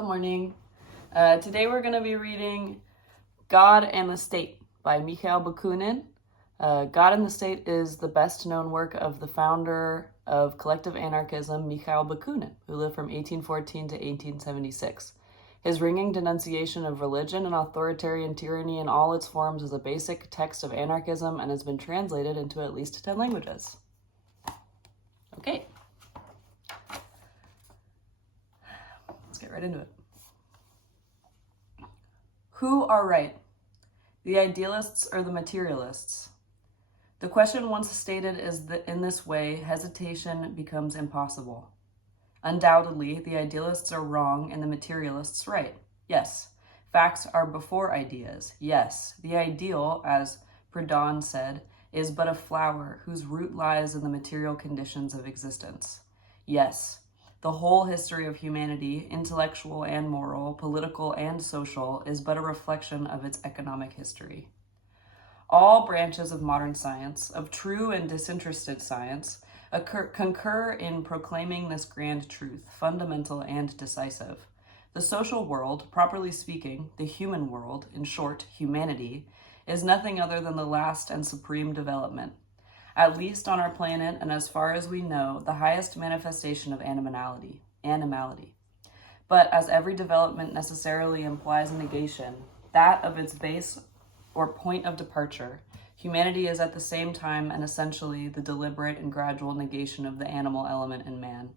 Good morning. Today we're going to be reading God and the State by Mikhail Bakunin. God and the State is the best known work of the founder of collective anarchism, Mikhail Bakunin, who lived from 1814 to 1876. His ringing denunciation of religion and authoritarian tyranny in all its forms is a basic text of anarchism and has been translated into at least 10 languages. Okay. Let's get right into it. Who are right? The idealists or the materialists? The question once stated is that in this way, hesitation becomes impossible. Undoubtedly, the idealists are wrong and the materialists right. Yes, facts are before ideas. Yes, the ideal, as Proudhon said, is but a flower whose root lies in the material conditions of existence. Yes, the whole history of humanity, intellectual and moral, political and social, is but a reflection of its economic history. All branches of modern science, of true and disinterested science, concur in proclaiming this grand truth, fundamental and decisive. The social world, properly speaking, the human world, in short, humanity, is nothing other than the last and supreme development. At least on our planet, and as far as we know, the highest manifestation of animality. But as every development necessarily implies a negation, that of its base or point of departure, humanity is at the same time and essentially the deliberate and gradual negation of the animal element in man.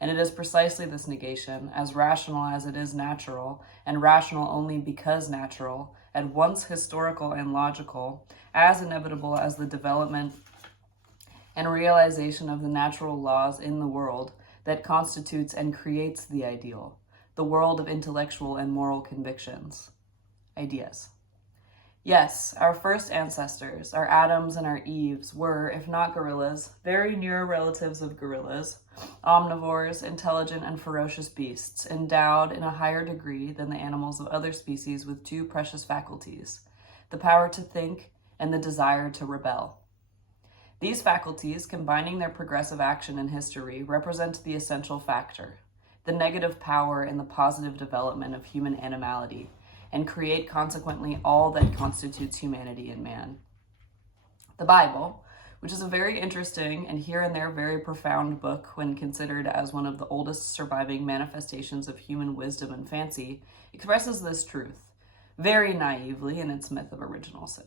And it is precisely this negation, as rational as it is natural, and rational only because natural, at once historical and logical, as inevitable as the development and realization of the natural laws in the world, that constitutes and creates the ideal, the world of intellectual and moral convictions. Ideas. Yes, our first ancestors, our Adams and our Eves, were, if not gorillas, very near relatives of gorillas, omnivores, intelligent and ferocious beasts, endowed in a higher degree than the animals of other species with two precious faculties, the power to think and the desire to rebel. These faculties, combining their progressive action in history, represent the essential factor, the negative power in the positive development of human animality, and create consequently all that constitutes humanity in man. The Bible, which is a very interesting and here and there very profound book when considered as one of the oldest surviving manifestations of human wisdom and fancy, expresses this truth, very naively in its myth of original sin.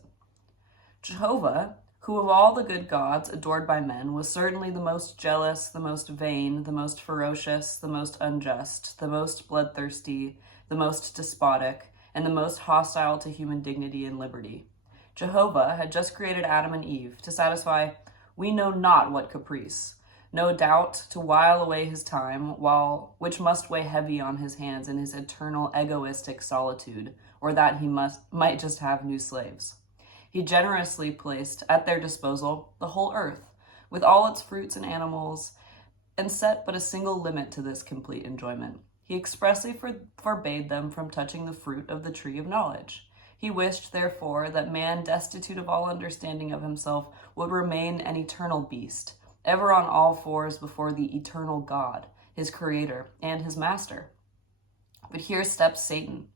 Jehovah, who of all the good gods adored by men was certainly the most jealous, the most vain, the most ferocious, the most unjust, the most bloodthirsty, the most despotic, and the most hostile to human dignity and liberty. Jehovah had just created Adam and Eve to satisfy we know not what caprice, no doubt to while away his time, which must weigh heavy on his hands in his eternal egoistic solitude, or that he might just have new slaves. He generously placed at their disposal the whole earth, with all its fruits and animals, and set but a single limit to this complete enjoyment. He expressly forbade them from touching the fruit of the tree of knowledge. He wished, therefore, that man, destitute of all understanding of himself, would remain an eternal beast, ever on all fours before the eternal God, his creator and his master. But here steps Satan,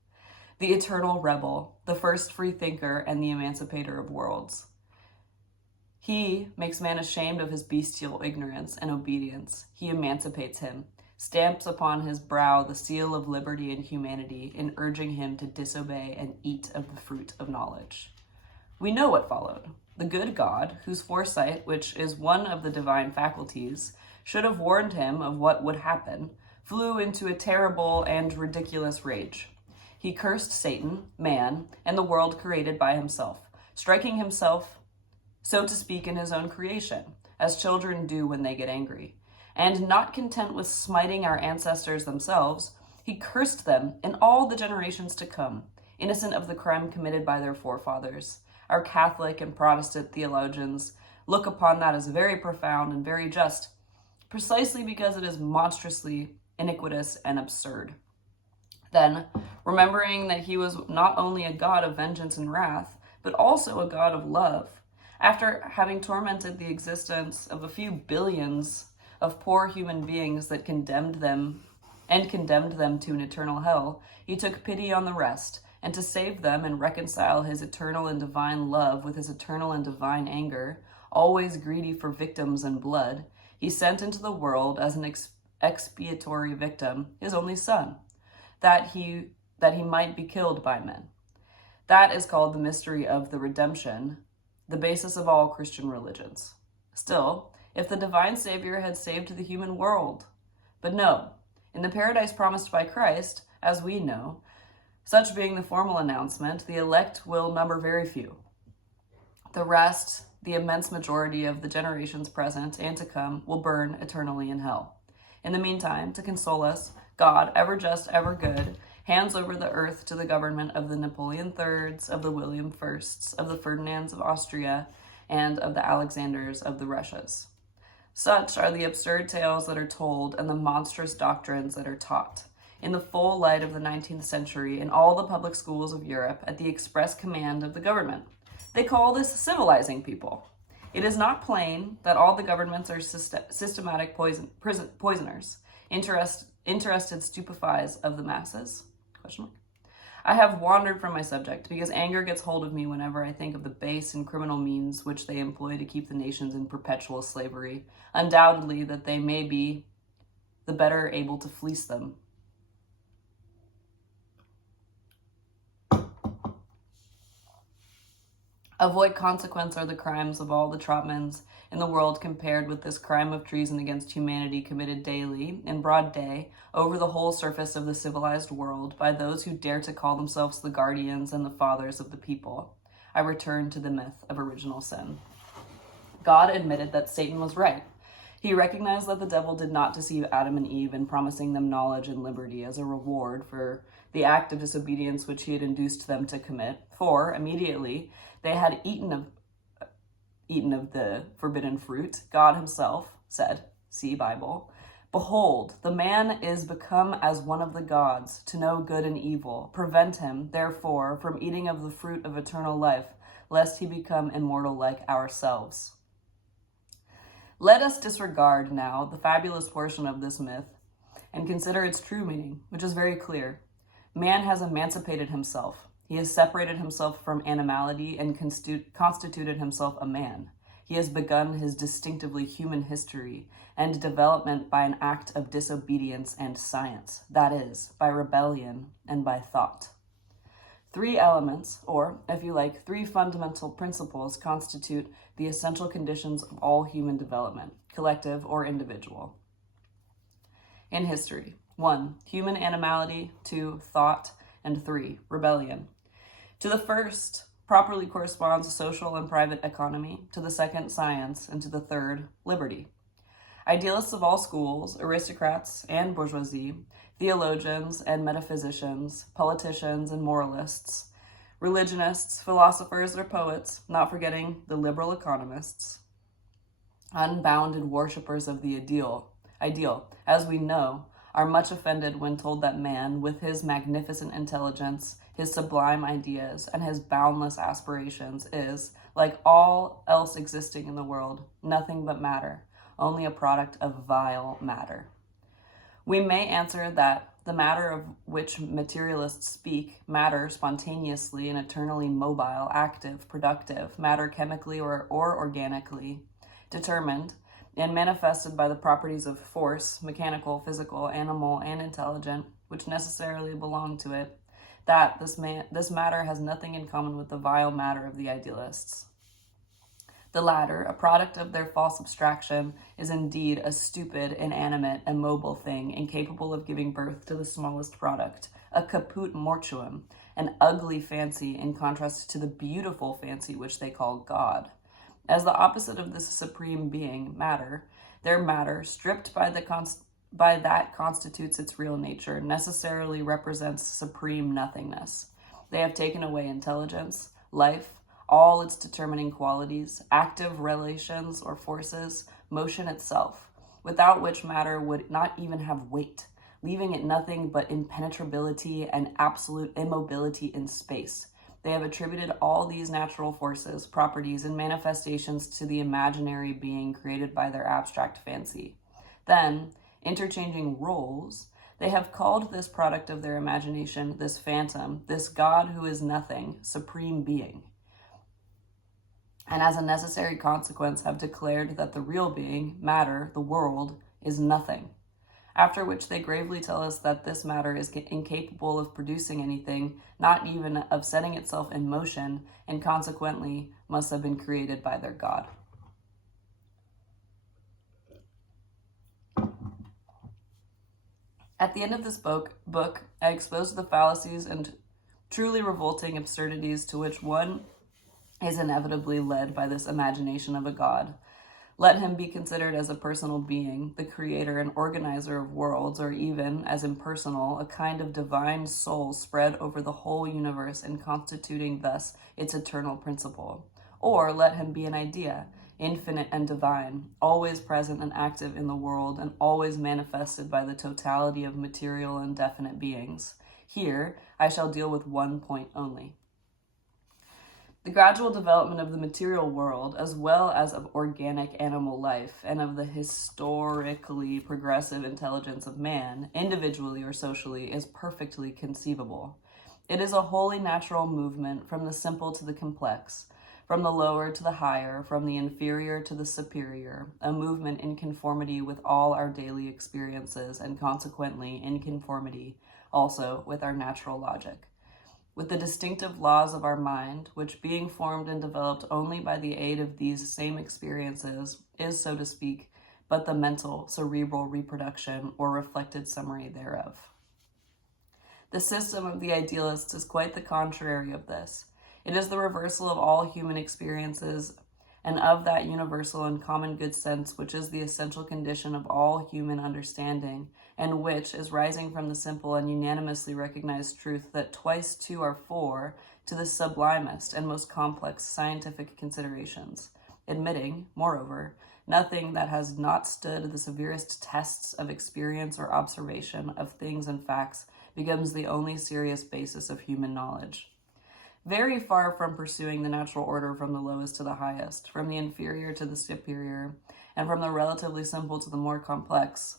the eternal rebel, the first free thinker and the emancipator of worlds. He makes man ashamed of his bestial ignorance and obedience. He emancipates him, stamps upon his brow the seal of liberty and humanity in urging him to disobey and eat of the fruit of knowledge. We know what followed. The good God, whose foresight, which is one of the divine faculties, should have warned him of what would happen, flew into a terrible and ridiculous rage. He cursed Satan, man, and the world created by himself, striking himself, so to speak, in his own creation, as children do when they get angry. And not content with smiting our ancestors themselves, he cursed them in all the generations to come, innocent of the crime committed by their forefathers. Our Catholic and Protestant theologians look upon that as very profound and very just, precisely because it is monstrously iniquitous and absurd. Then, remembering that he was not only a God of vengeance and wrath, but also a God of love, after having tormented the existence of a few billions of poor human beings that condemned them and condemned them to an eternal hell, he took pity on the rest, and to save them and reconcile his eternal and divine love with his eternal and divine anger, always greedy for victims and blood, he sent into the world as an expiatory victim his only Son, that he might be killed by men. That is called the mystery of the redemption, the basis of all Christian religions. Still, if the divine Savior had saved the human world. But no, in the paradise promised by Christ, as we know, such being the formal announcement, the elect will number very few. The rest, the immense majority of the generations present and to come, will burn eternally in hell. In the meantime, to console us, God, ever just, ever good, hands over the earth to the government of the Napoleon IIIs, of the William I's, of the Ferdinands of Austria, and of the Alexanders of the Russias. Such are the absurd tales that are told and the monstrous doctrines that are taught, in the full light of the 19th century in all the public schools of Europe at the express command of the government. They call this civilizing people. It is not plain that all the governments are systematic poisoners, interested stupefies of the masses? ? I have wandered from my subject because anger gets hold of me whenever I think of the base and criminal means which they employ to keep the nations in perpetual slavery, undoubtedly that they may be the better able to fleece them. Of what consequence are the crimes of all the Trotmans in the world compared with this crime of treason against humanity committed daily, in broad day, over the whole surface of the civilized world by those who dare to call themselves the guardians and the fathers of the people? I return to the myth of original sin. God admitted that Satan was right. He recognized that the devil did not deceive Adam and Eve in promising them knowledge and liberty as a reward for the act of disobedience which he had induced them to commit, for immediately they had eaten of the forbidden fruit, God himself said, see Bible, "Behold, the man is become as one of the gods, to know good and evil. Prevent him, therefore, from eating of the fruit of eternal life, lest he become immortal like ourselves." Let us disregard now the fabulous portion of this myth and consider its true meaning, which is very clear. Man has emancipated himself. He has separated himself from animality and constituted himself a man. He has begun his distinctively human history and development by an act of disobedience and science, that is, by rebellion and by thought. Three elements, or, if you like, three fundamental principles constitute the essential conditions of all human development, collective or individual. In history: 1. Human animality. 2. Thought. And 3. Rebellion. To the first properly corresponds social and private economy, to the second science, and to the third liberty. Idealists of all schools, aristocrats and bourgeoisie, theologians and metaphysicians, politicians and moralists, religionists, philosophers or poets, not forgetting the liberal economists, unbounded worshippers of the ideal, as we know, are much offended when told that man, with his magnificent intelligence, his sublime ideas, and his boundless aspirations, is, like all else existing in the world, nothing but matter, only a product of vile matter. We may answer that the matter of which materialists speak, matter spontaneously and eternally mobile, active, productive, matter chemically or organically, determined, and manifested by the properties of force, mechanical, physical, animal, and intelligent, which necessarily belong to it, that this matter has nothing in common with the vile matter of the idealists. The latter, a product of their false abstraction, is indeed a stupid, inanimate, immobile thing, incapable of giving birth to the smallest product, a caput mortuum, an ugly fancy in contrast to the beautiful fancy which they call God. As the opposite of this supreme being, matter, their matter, stripped by that constitutes its real nature, necessarily represents supreme nothingness. They have taken away intelligence, life, all its determining qualities, active relations or forces, motion itself, without which matter would not even have weight, leaving it nothing but impenetrability and absolute immobility in space. They have attributed all these natural forces, properties, and manifestations to the imaginary being created by their abstract fancy. Then, interchanging roles, They have called this product of their imagination, this phantom, this God who is nothing, supreme being. And as a necessary consequence have declared that the real being, matter, the world, is nothing. After which they gravely tell us that this matter is incapable of producing anything, not even of setting itself in motion, and consequently must have been created by their God. At the end of this book, I expose the fallacies and truly revolting absurdities to which one is inevitably led by this imagination of a God. Let him be considered as a personal being, the creator and organizer of worlds, or even, as impersonal, a kind of divine soul spread over the whole universe and constituting thus its eternal principle. Or let him be an idea, infinite and divine, always present and active in the world, and always manifested by the totality of material and definite beings. Here, I shall deal with one point only. The gradual development of the material world, as well as of organic animal life, and of the historically progressive intelligence of man, individually or socially, is perfectly conceivable. It is a wholly natural movement from the simple to the complex, from the lower to the higher, from the inferior to the superior, a movement in conformity with all our daily experiences, and consequently in conformity also with our natural logic, with the distinctive laws of our mind, which being formed and developed only by the aid of these same experiences, is, so to speak, but the mental, cerebral reproduction or reflected summary thereof. The system of the idealists is quite the contrary of this. It is the reversal of all human experiences and of that universal and common good sense which is the essential condition of all human understanding, and which is rising from the simple and unanimously recognized truth that twice two are four, to the sublimest and most complex scientific considerations, admitting, moreover, nothing that has not stood the severest tests of experience or observation of things and facts becomes the only serious basis of human knowledge. Very far from pursuing the natural order from the lowest to the highest, from the inferior to the superior, and from the relatively simple to the more complex,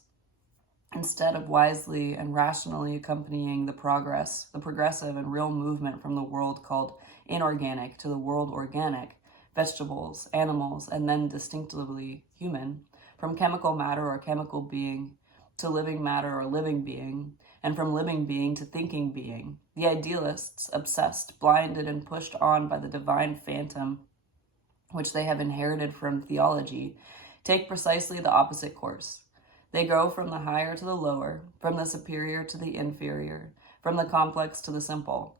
instead of wisely and rationally accompanying the progressive and real movement from the world called inorganic to the world organic, vegetables, animals, and then distinctively human, from chemical matter or chemical being to living matter or living being, and from living being to thinking being, the idealists, obsessed, blinded, and pushed on by the divine phantom which they have inherited from theology, take precisely the opposite course. They go from the higher to the lower, from the superior to the inferior, from the complex to the simple.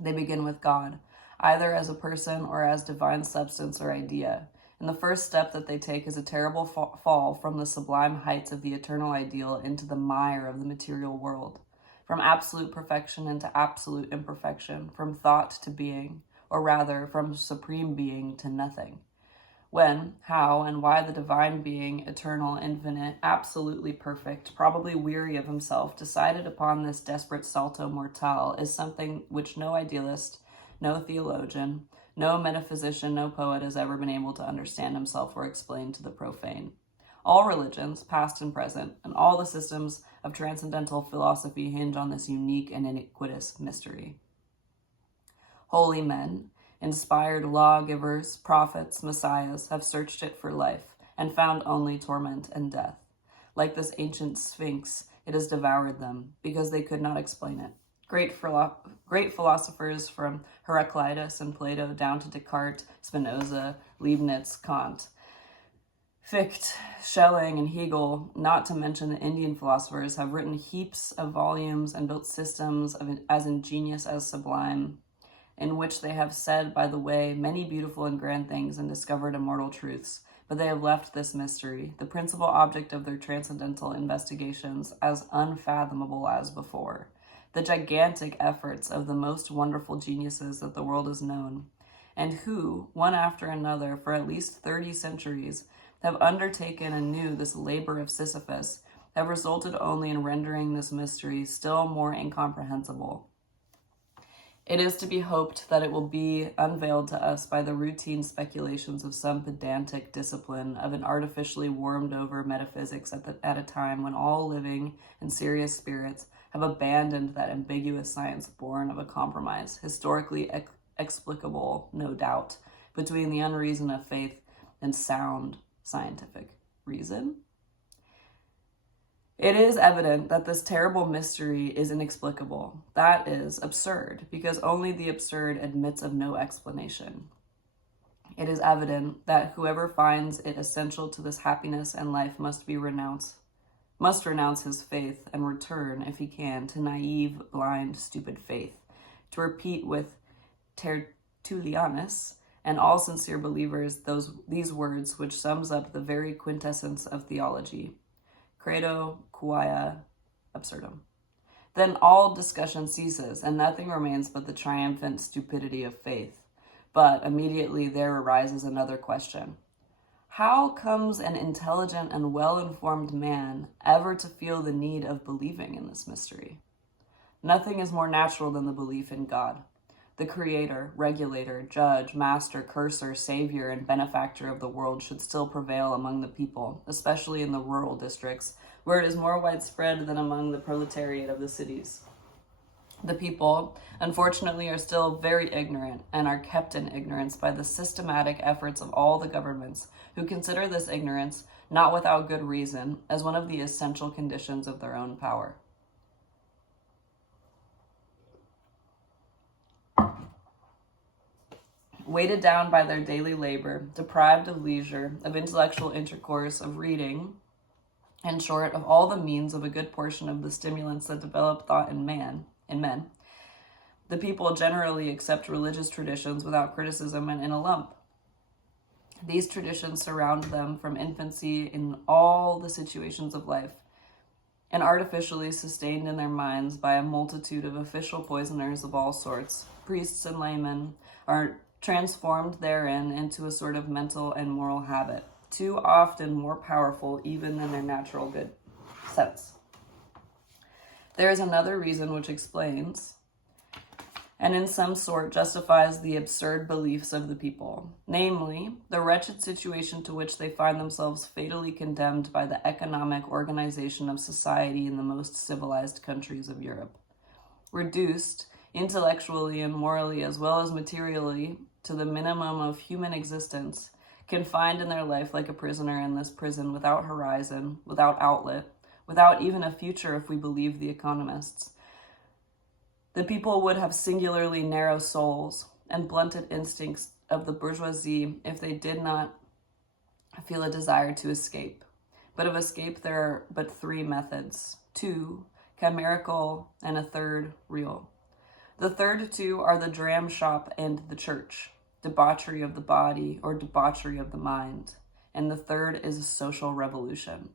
They begin with God, either as a person or as divine substance or idea. And the first step that they take is a terrible fall from the sublime heights of the eternal ideal into the mire of the material world, from absolute perfection into absolute imperfection, from thought to being, or rather, from supreme being to nothing. When, how, and why the divine being, eternal, infinite, absolutely perfect, probably weary of himself, decided upon this desperate salto mortale is something which no idealist, no theologian, no metaphysician, no poet has ever been able to understand himself or explain to the profane. All religions, past and present, and all the systems of transcendental philosophy hinge on this unique and iniquitous mystery. Holy men, inspired lawgivers, prophets, messiahs, have searched it for life and found only torment and death. Like this ancient sphinx, it has devoured them because they could not explain it. Great philosophers from Heraclitus and Plato down to Descartes, Spinoza, Leibniz, Kant, Fichte, Schelling, and Hegel, not to mention the Indian philosophers, have written heaps of volumes and built systems as ingenious as sublime, in which they have said, by the way, many beautiful and grand things and discovered immortal truths, but they have left this mystery, the principal object of their transcendental investigations, as unfathomable as before. The gigantic efforts of the most wonderful geniuses that the world has known, and who, one after another, for at least 30 centuries, have undertaken anew this labor of Sisyphus, have resulted only in rendering this mystery still more incomprehensible. It is to be hoped that it will be unveiled to us by the routine speculations of some pedantic discipline of an artificially warmed-over metaphysics at a time when all living and serious spirits have abandoned that ambiguous science born of a compromise, historically explicable, no doubt, between the unreason of faith and sound scientific reason. It is evident that this terrible mystery is inexplicable. That is absurd, because only the absurd admits of no explanation. It is evident that whoever finds it essential to this happiness and life must renounce his faith and return, if he can, to naive, blind, stupid faith, to repeat with Tertullianus and all sincere believers these words which sums up the very quintessence of theology: credo quia absurdum. Then all discussion ceases, and nothing remains but the triumphant stupidity of faith. But immediately there arises another question. How comes an intelligent and well-informed man ever to feel the need of believing in this mystery? Nothing is more natural than the belief in God, the creator, regulator, judge, master, curser, savior, and benefactor of the world should still prevail among the people, especially in the rural districts, where it is more widespread than among the proletariat of the cities. The people, unfortunately, are still very ignorant and are kept in ignorance by the systematic efforts of all the governments, who consider this ignorance, not without good reason, as one of the essential conditions of their own power. Weighted down by their daily labor, deprived of leisure, of intellectual intercourse, of reading, in short, of all the means of a good portion of the stimulants that develop thought in men, the people generally accept religious traditions without criticism and in a lump. These traditions surround them from infancy in all the situations of life, and artificially sustained in their minds by a multitude of official poisoners of all sorts, priests and laymen, are transformed therein into a sort of mental and moral habit, too often more powerful even than their natural good sense. There is another reason which explains, and in some sort justifies the absurd beliefs of the people, namely, the wretched situation to which they find themselves fatally condemned by the economic organization of society in the most civilized countries of Europe. Reduced, intellectually and morally as well as materially, to the minimum of human existence, confined in their life like a prisoner in this prison, without horizon, without outlet, without even a future if we believe the economists. The people would have singularly narrow souls and blunted instincts of the bourgeoisie if they did not feel a desire to escape. But of escape there are but three methods: two chimerical and a third real. The third two are the dram shop and the church, debauchery of the body or debauchery of the mind, and the third is a social revolution.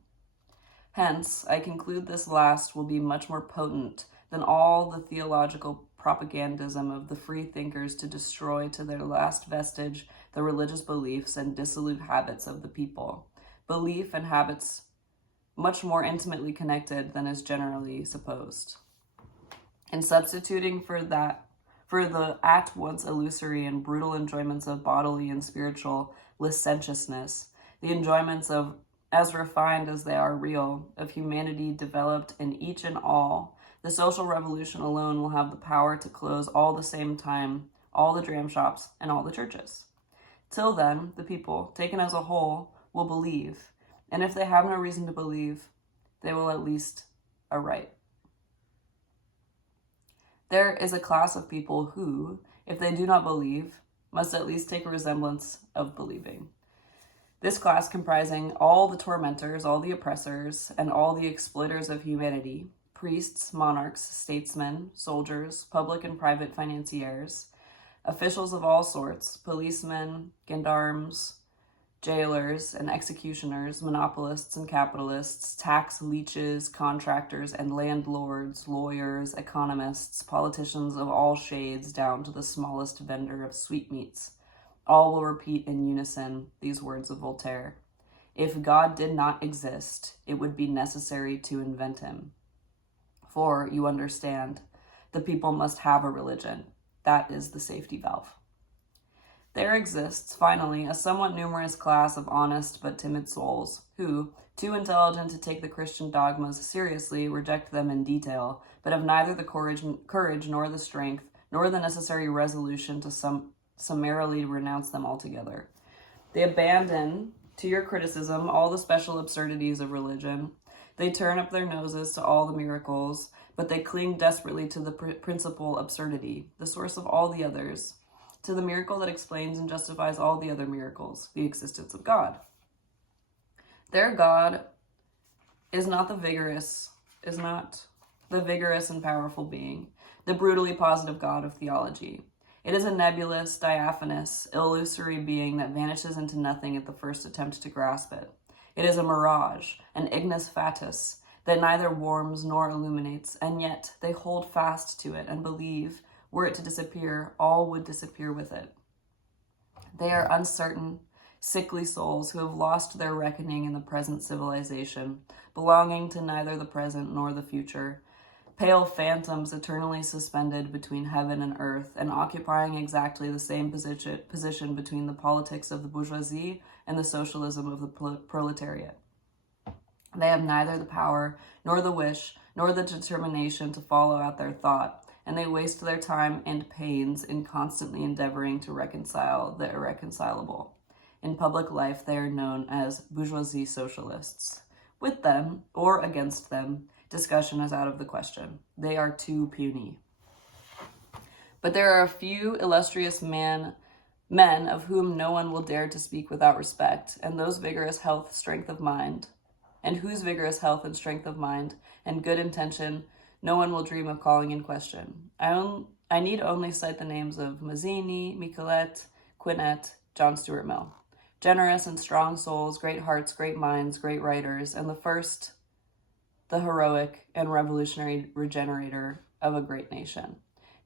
Hence, I conclude this last will be much more potent than all the theological propagandism of the free thinkers to destroy to their last vestige the religious beliefs and dissolute habits of the people, belief and habits much more intimately connected than is generally supposed. In substituting for the at once illusory and brutal enjoyments of bodily and spiritual licentiousness, the enjoyments of, as refined as they are real, of humanity developed in each and all, the social revolution alone will have the power to close all the same time all the dram shops and all the churches. Till then, the people, taken as a whole, will believe, and if they have no reason to believe, they will at least aright. There is a class of people who, if they do not believe, must at least take a resemblance of believing. This class comprising all the tormentors, all the oppressors, and all the exploiters of humanity, priests, monarchs, statesmen, soldiers, public and private financiers, officials of all sorts, policemen, gendarmes, jailers and executioners, monopolists and capitalists, tax leeches, contractors and landlords, lawyers, economists, politicians of all shades, down to the smallest vendor of sweetmeats. All will repeat in unison these words of Voltaire: "If God did not exist, it would be necessary to invent him." For, you understand, the people must have a religion. That is the safety valve. There exists, finally, a somewhat numerous class of honest but timid souls who, too intelligent to take the Christian dogmas seriously, reject them in detail, but have neither the courage nor the strength, nor the necessary resolution to summarily renounce them altogether. They abandon, to your criticism, all the special absurdities of religion. They turn up their noses to all the miracles, but they cling desperately to the principal absurdity, the source of all the others, to the miracle that explains and justifies all the other miracles, the existence of God. Their God is not the vigorous and powerful being, the brutally positive God of theology. It is a nebulous, diaphanous, illusory being that vanishes into nothing at the first attempt to grasp it. It is a mirage, an ignis fatuus, that neither warms nor illuminates, and yet they hold fast to it and believe, were it to disappear, all would disappear with it. They are uncertain, sickly souls who have lost their reckoning in the present civilization, belonging to neither the present nor the future, pale phantoms eternally suspended between heaven and earth, and occupying exactly the same position between the politics of the bourgeoisie and the socialism of the proletariat. They have neither the power, nor the wish, nor the determination to follow out their thought, and they waste their time and pains in constantly endeavoring to reconcile the irreconcilable. In public life, they are known as bourgeoisie socialists. With them, or against them, discussion is out of the question. They are too puny. But there are a few illustrious men of whom no one will dare to speak without respect, and whose vigorous health, strength of mind, and good intention no one will dream of calling in question. I need only cite the names of Mazzini, Mikhail, Quinet, John Stuart Mill. Generous and strong souls, great hearts, great minds, great writers, and the first, the heroic and revolutionary regenerator of a great nation.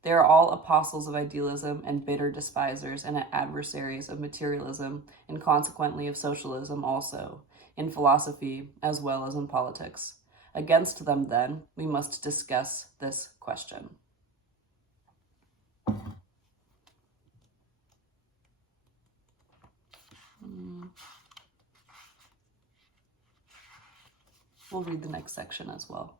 They are all apostles of idealism and bitter despisers and adversaries of materialism, and consequently of socialism also, in philosophy as well as in politics. Against them, then, we must discuss this question. We'll read the next section as well.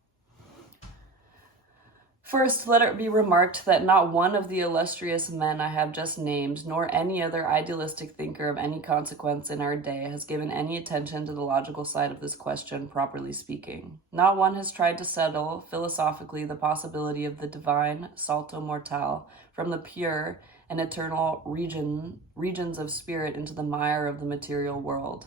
First, let it be remarked that not one of the illustrious men I have just named, nor any other idealistic thinker of any consequence in our day, has given any attention to the logical side of this question, properly speaking. Not one has tried to settle, philosophically, the possibility of the divine salto mortal from the pure and eternal regions of spirit into the mire of the material world.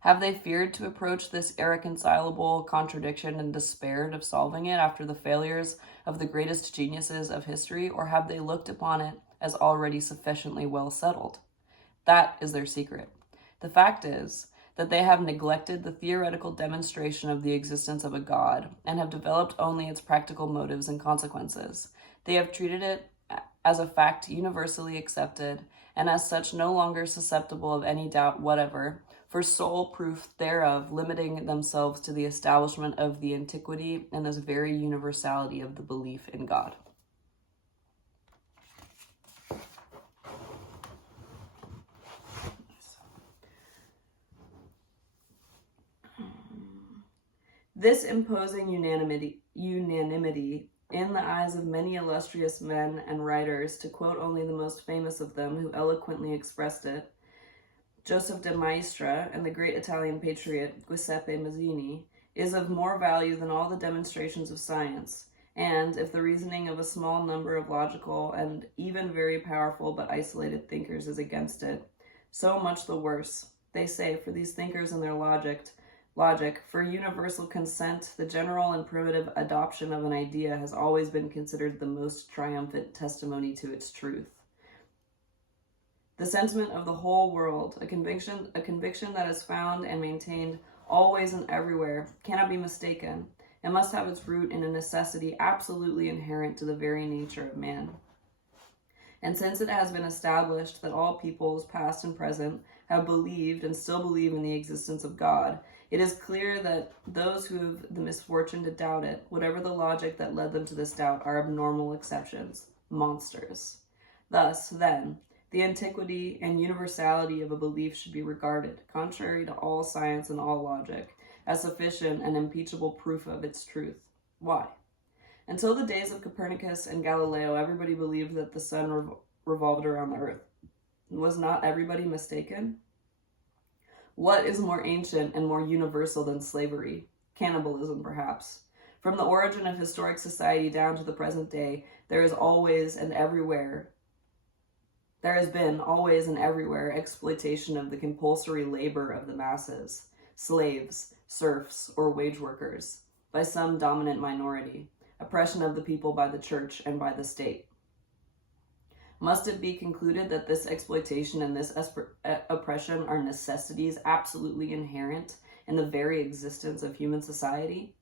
Have they feared to approach this irreconcilable contradiction and despaired of solving it after the failures of the greatest geniuses of history, or have they looked upon it as already sufficiently well settled? That is their secret. The fact is that they have neglected the theoretical demonstration of the existence of a God and have developed only its practical motives and consequences. They have treated it as a fact universally accepted and as such no longer susceptible of any doubt whatever, for sole proof thereof, limiting themselves to the establishment of the antiquity and this very universality of the belief in God. This imposing unanimity in the eyes of many illustrious men and writers, to quote only the most famous of them who eloquently expressed it, Joseph de Maistre and the great Italian patriot Giuseppe Mazzini, is of more value than all the demonstrations of science, and if the reasoning of a small number of logical and even very powerful but isolated thinkers is against it, so much the worse, they say, for these thinkers and their logic, for universal consent, the general and primitive adoption of an idea has always been considered the most triumphant testimony to its truth. The sentiment of the whole world, a conviction that is found and maintained always and everywhere, cannot be mistaken, and must have its root in a necessity absolutely inherent to the very nature of man. And since it has been established that all peoples, past and present, have believed and still believe in the existence of God, it is clear that those who have the misfortune to doubt it, whatever the logic that led them to this doubt, are abnormal exceptions. monsters. Thus, then, the antiquity and universality of a belief should be regarded, contrary to all science and all logic, as sufficient and impeachable proof of its truth. Why? Until the days of Copernicus and Galileo, everybody believed that the sun revolved around the earth. Was not everybody mistaken? What is more ancient and more universal than slavery? Cannibalism, perhaps. From the origin of historic society down to the present day, there has been always and everywhere exploitation of the compulsory labor of the masses, slaves, serfs, or wage workers, by some dominant minority, oppression of the people by the church and by the state. Must it be concluded that this exploitation and this oppression are necessities absolutely inherent in the very existence of human society?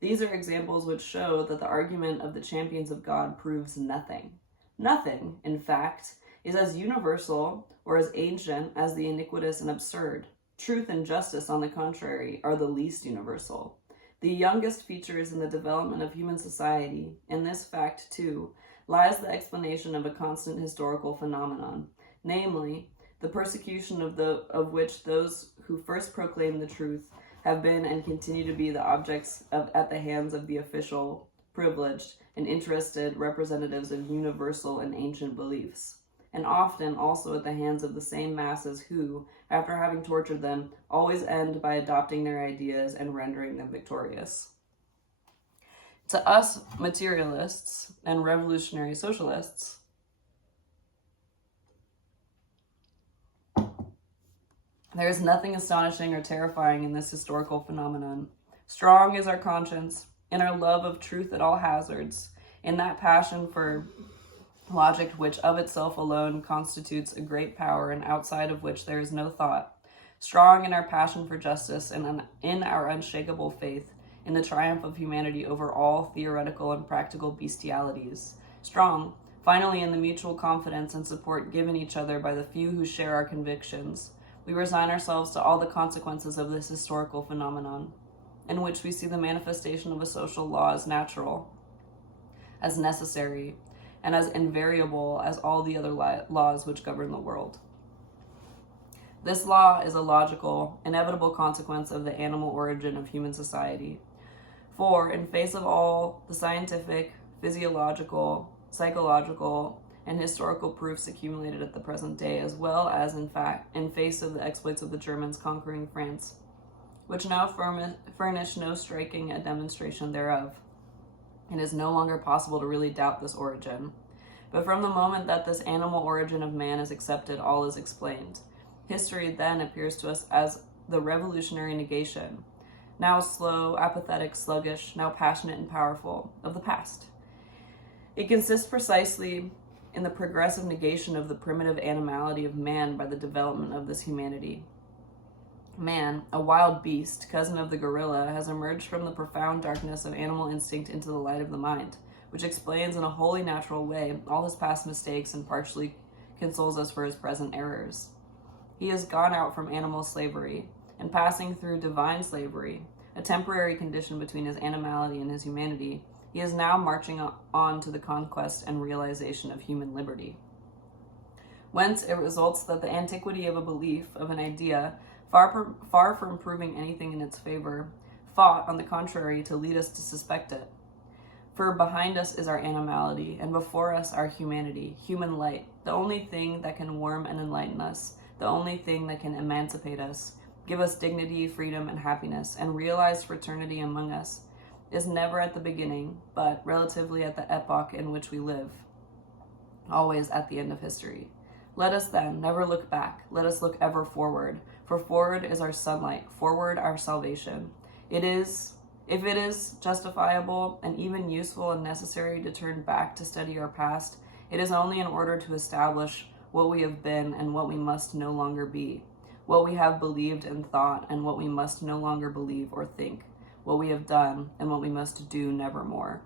These are examples which show that the argument of the champions of God proves nothing. Nothing, in fact, is as universal or as ancient as the iniquitous and absurd. Truth and justice, on the contrary, are the least universal. The youngest features in the development of human society, in this fact, too, lies the explanation of a constant historical phenomenon, namely, the persecution of which those who first proclaimed the truth have been and continue to be the objects at the hands of the official, privileged, and interested representatives of universal and ancient beliefs, and often also at the hands of the same masses who, after having tortured them, always end by adopting their ideas and rendering them victorious. To us materialists and revolutionary socialists, there is nothing astonishing or terrifying in this historical phenomenon. Strong is our conscience, in our love of truth at all hazards, in that passion for logic which of itself alone constitutes a great power and outside of which there is no thought. Strong in our passion for justice and in our unshakable faith in the triumph of humanity over all theoretical and practical bestialities. Strong, finally, in the mutual confidence and support given each other by the few who share our convictions. We resign ourselves to all the consequences of this historical phenomenon, in which we see the manifestation of a social law as natural, as necessary, and as invariable as all the other laws which govern the world. This law is a logical, inevitable consequence of the animal origin of human society. For, in face of all the scientific, physiological, psychological, and historical proofs accumulated at the present day, as well as, in fact, in face of the exploits of the Germans conquering France, which now furnish no striking a demonstration thereof, it is no longer possible to really doubt this origin. But from the moment that this animal origin of man is accepted, all is explained. History then appears to us as the revolutionary negation, now slow, apathetic, sluggish, now passionate and powerful, of the past. It consists precisely in the progressive negation of the primitive animality of man by the development of this humanity. Man, a wild beast, cousin of the gorilla, has emerged from the profound darkness of animal instinct into the light of the mind, which explains in a wholly natural way all his past mistakes and partially consoles us for his present errors. He has gone out from animal slavery, and passing through divine slavery, a temporary condition between his animality and his humanity, he is now marching on to the conquest and realization of human liberty. Whence it results that the antiquity of a belief, of an idea, far from proving anything in its favor, fought, on the contrary, to lead us to suspect it. For behind us is our animality, and before us our humanity, human light, the only thing that can warm and enlighten us, the only thing that can emancipate us, give us dignity, freedom, and happiness, and realize fraternity among us, is never at the beginning, but relatively at the epoch in which we live, always at the end of history. Let us then never look back, let us look ever forward, for forward is our sunlight, forward our salvation. If it is justifiable and even useful and necessary to turn back to study our past, it is only in order to establish what we have been and what we must no longer be, what we have believed and thought and what we must no longer believe or think, what we have done and what we must do nevermore.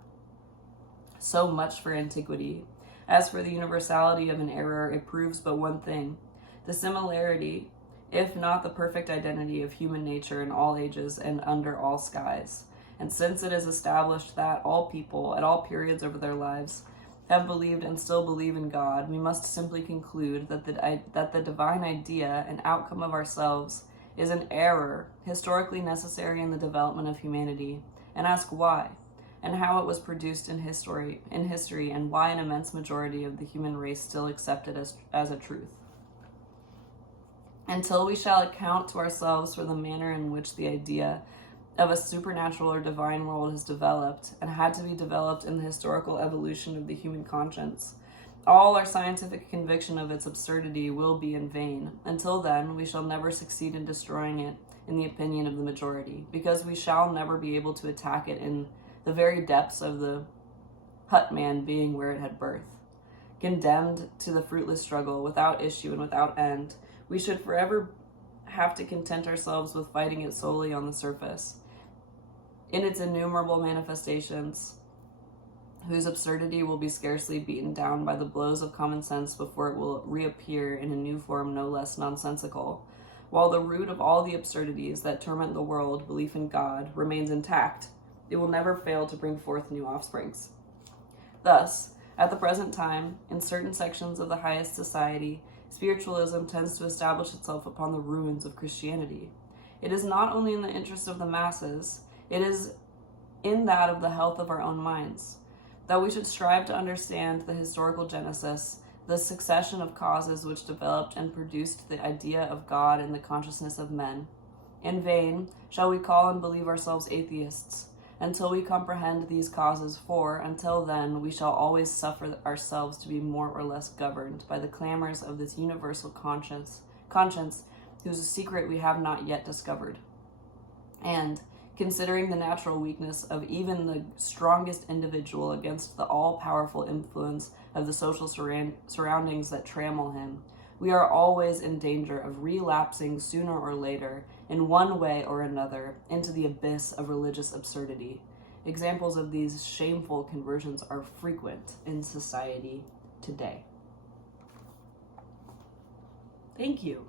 So much for antiquity. As for the universality of an error, it proves but one thing: the similarity, if not the perfect identity, of human nature in all ages and under all skies. And since it is established that all people, at all periods of their lives, have believed and still believe in God, we must simply conclude that the divine idea and outcome of ourselves is an error historically necessary in the development of humanity, and ask why, and how it was produced in history, and why an immense majority of the human race still accept it as a truth. Until we shall account to ourselves for the manner in which the idea of a supernatural or divine world has developed and had to be developed in the historical evolution of the human conscience, all our scientific conviction of its absurdity will be in vain. Until then, we shall never succeed in destroying it in the opinion of the majority, because we shall never be able to attack it in the very depths of the hut man being where it had birth. Condemned to the fruitless struggle, without issue and without end, we should forever have to content ourselves with fighting it solely on the surface, in its innumerable manifestations, whose absurdity will be scarcely beaten down by the blows of common sense before it will reappear in a new form no less nonsensical. While the root of all the absurdities that torment the world, belief in God, remains intact, it will never fail to bring forth new offsprings. Thus, at the present time, in certain sections of the highest society, spiritualism tends to establish itself upon the ruins of Christianity. It is not only in the interest of the masses, it is in that of the health of our own minds, that we should strive to understand the historical genesis, the succession of causes which developed and produced the idea of God in the consciousness of men. In vain shall we call and believe ourselves atheists, until we comprehend these causes, for until then we shall always suffer ourselves to be more or less governed by the clamors of this universal conscience whose secret we have not yet discovered. And, considering the natural weakness of even the strongest individual against the all-powerful influence of the social surroundings that trammel him, we are always in danger of relapsing sooner or later, in one way or another, into the abyss of religious absurdity. Examples of these shameful conversions are frequent in society today. Thank you.